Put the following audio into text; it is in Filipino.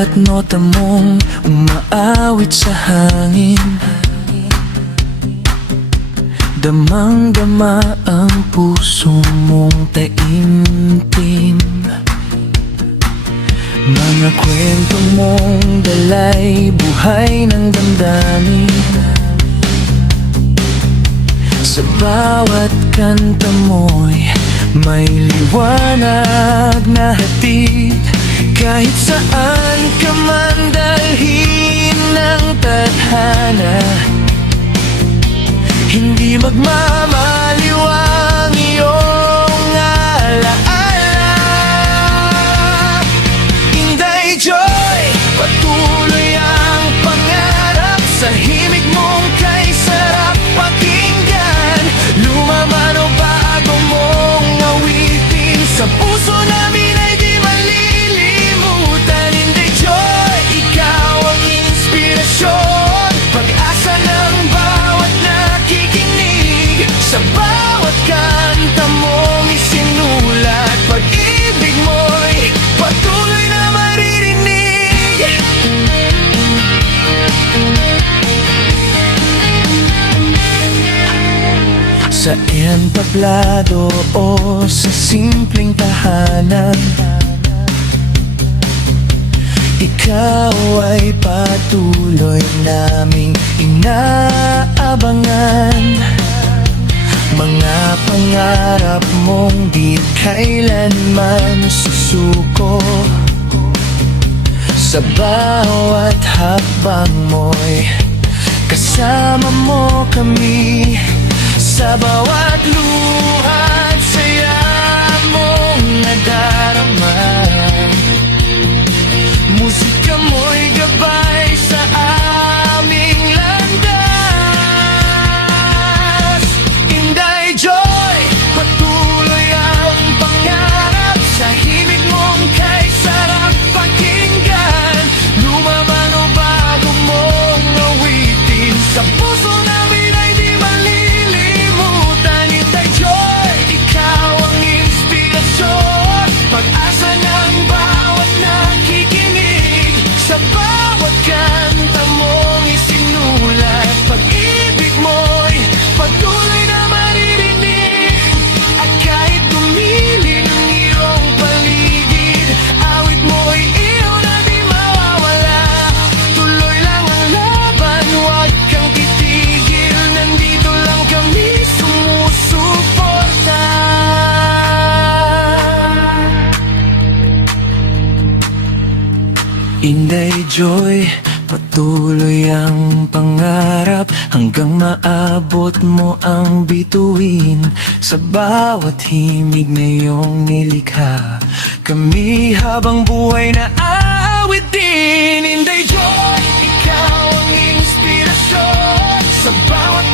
bawat nota mong umaawit sa hangin. Damang-dama ang puso mong taimtim. Mga kwento mong dalay buhay ng damdamin. Sa bawat kanta mo'y may liwanag na hatid. Kahit saan ka man dalhin ng tadhana, hindi magmamaliw ang iyong alaala. Inday Joy, patuloy ang pangarap. Sa himig mong kay sarap pakinggan. Lumaman o bago mong awitin, sa puso namin ay di malilimutan. Inday Joy, ikaw ang inspirasyon, pag-asa ng bawat nakikinig. Sa bawat kanta mong isinulat, pag-ibig mo'y patuloy na maririnig. Sa entablado o sa simpleng tahanan, ikaw ay patuloy naming inaabangan. Mga pangarap mong di kailanman susuko. Sa bawat hakbang mo'y kasama mo kami. Sa bawat luha at saya mong nadarama, musika mo'y gabay sa aming landas. Inday Joy, patuloy ang pangarap. Sa himig mong kay sarap pakinggan. Lumaman o bago mong awitin, sa puso namin ay di malilimutan. Inday Joy, ikaw ang inspirasyon, pag-asa ng bawat nakikinig. Sa bawat kanta mong isinulat, pag-ibig mo'y patuloy na maririnig. At kahit dumili ng iyong paligid, awit mo'y iyo na di mawawala. Tuloy lang ang laban, huwag kang titigil. Nandito lang kami sumusuporta. Inday Joy, patuloy ang pangarap hanggang maabot mo ang bituin. Sa bawat himig na iyong nilikha, kami habang buhay na aawitin. Inday Joy, ikaw ang inspirasyon, sa bawat